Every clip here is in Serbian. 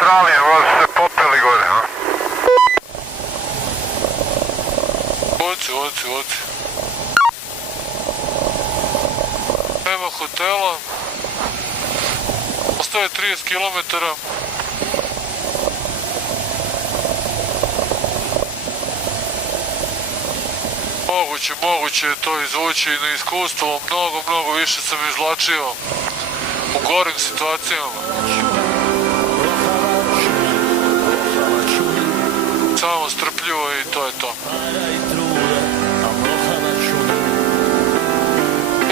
Australije, možda se popeli gore, a? Oci. Nema hotela. Ostaje 30 km. Moguće je to izvući na iskustvo. Mnogo više sam izvlačio u gorim situacijama. Samo strpljivo i to je to.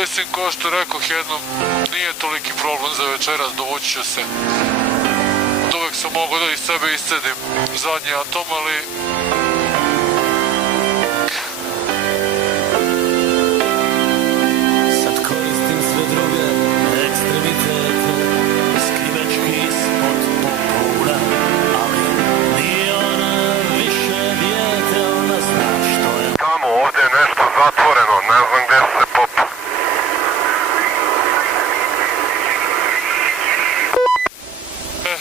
Mislim, ko što rekoh jednom, nije toliki problem za večeras, dovući ću se. Od uvek sam mogao da iz sebe iscedim zadnji atom, ali... Sad koristim sve druge ekstremitete, skrivečki ispod popuna, ali nije ona više dijete, ona zna što je. Tamo, ovdje je nešto zatvoreno, ne znam gdje se popa.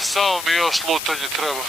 Samo mi još lutanje treba.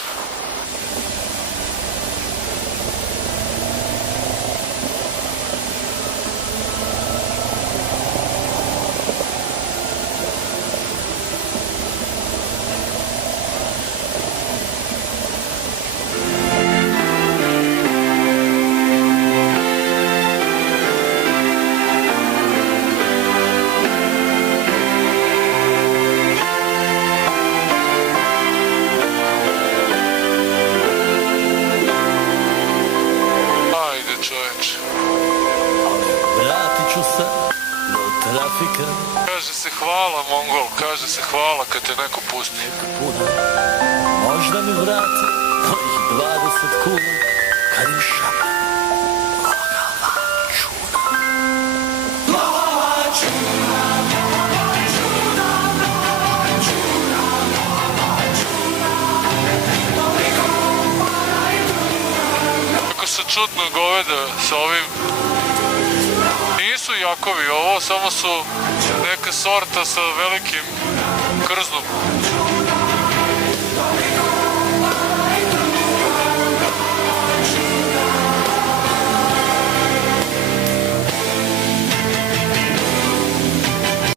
Kaže se hvala, Mongol, kaže se hvala kad te neko pusti. Možda mi vrati ovih 20 kuna kad im šapne logava čuna. Kako se čudno goveda sa ovim. Nisu jakovi, ovo samo su neka sorta sa velikim krznom.